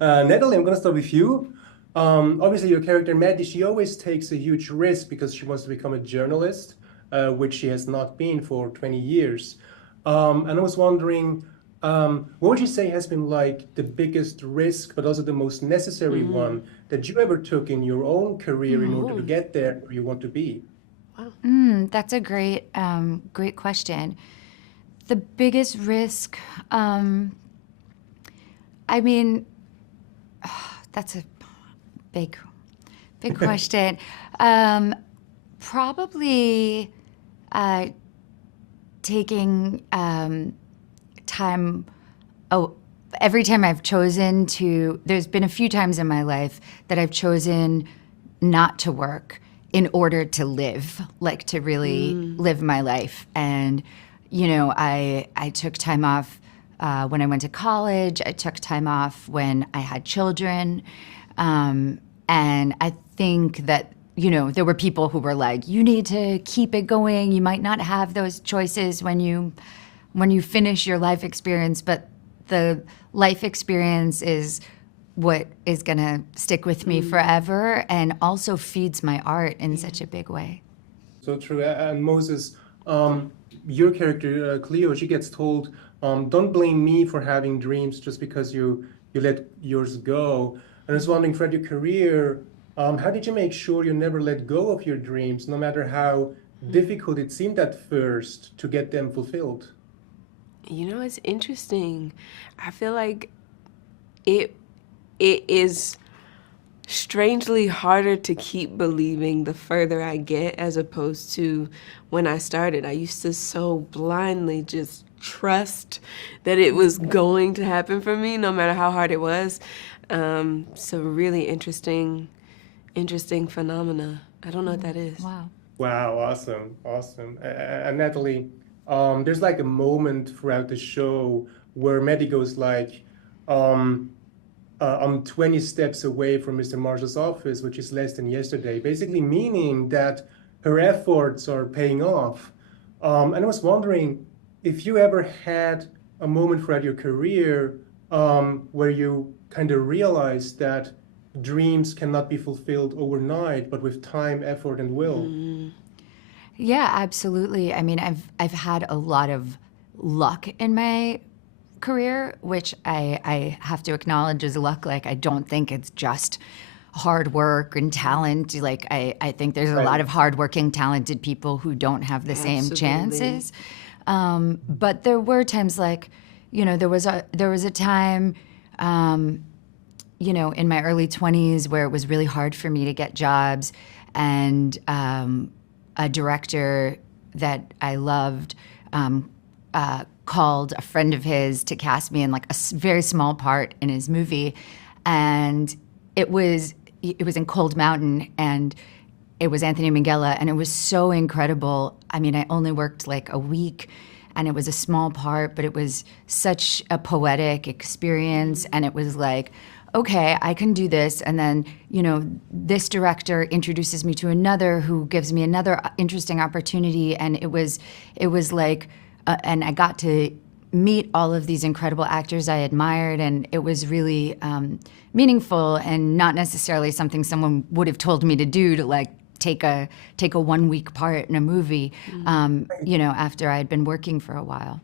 Natalie, I'm going to start with you. Obviously, your character Maddie, she always takes a huge risk because she wants to become a journalist, which she has not been for 20 years. And I was wondering, what would you say has been like the biggest risk, but also the most necessary one that you ever took in your own career in order to Oh, get there where you want to be? wow. That's a great question. The biggest risk, I mean, that's a big, big question. Um, Probably uh, taking time. Oh, every time I've chosen to, there's been a few times in my life that I've chosen not to work in order to live, like to really live my life. And, I took time off when I went to college. I took time off when I had children. And I think that, there were people who were like, you need to keep it going. You might not have those choices when you finish your life experience, but the life experience is what is going to stick with me forever and also feeds my art in such a big way. So true. And Moses, your character, Cleo, she gets told, don't blame me for having dreams just because you let yours go. And I was wondering, throughout your career, how did you make sure you never let go of your dreams, no matter how difficult it seemed at first to get them fulfilled? It's interesting. I feel like it it is strangely harder to keep believing the further I get as opposed to when I started. I used to so blindly just trust that it was going to happen for me no matter how hard it was. So really interesting phenomena. I don't know what that is. Wow. Wow, awesome, awesome. And Natalie, there's like a moment throughout the show where Maddie goes like, um, I'm 20 steps away from Mr. Marshall's office, which is less than yesterday, basically meaning that her efforts are paying off. And I was wondering if you ever had a moment throughout your career where you kind of realized that dreams cannot be fulfilled overnight, but with time, effort, and will. Yeah, absolutely. I mean, I've had a lot of luck in my career, which I have to acknowledge as luck. Like, I don't think it's just hard work and talent. Like, I think there's a lot Right. of hardworking, talented people who don't have the same Absolutely. chances. But there were times like, there was a time, in my early 20s where it was really hard for me to get jobs, and a director that I loved called a friend of his to cast me in like a very small part in his movie, and it was in Cold Mountain, and it was Anthony Minghella, and it was so incredible. I mean, I only worked like a week, and it was a small part, but it was such a poetic experience, and it was like, okay, I can do this. And then, this director introduces me to another who gives me another interesting opportunity. And it was like, and I got to meet all of these incredible actors I admired. And it was really meaningful, and not necessarily something someone would have told me to do, to like take a 1 week part in a movie, after I had been working for a while.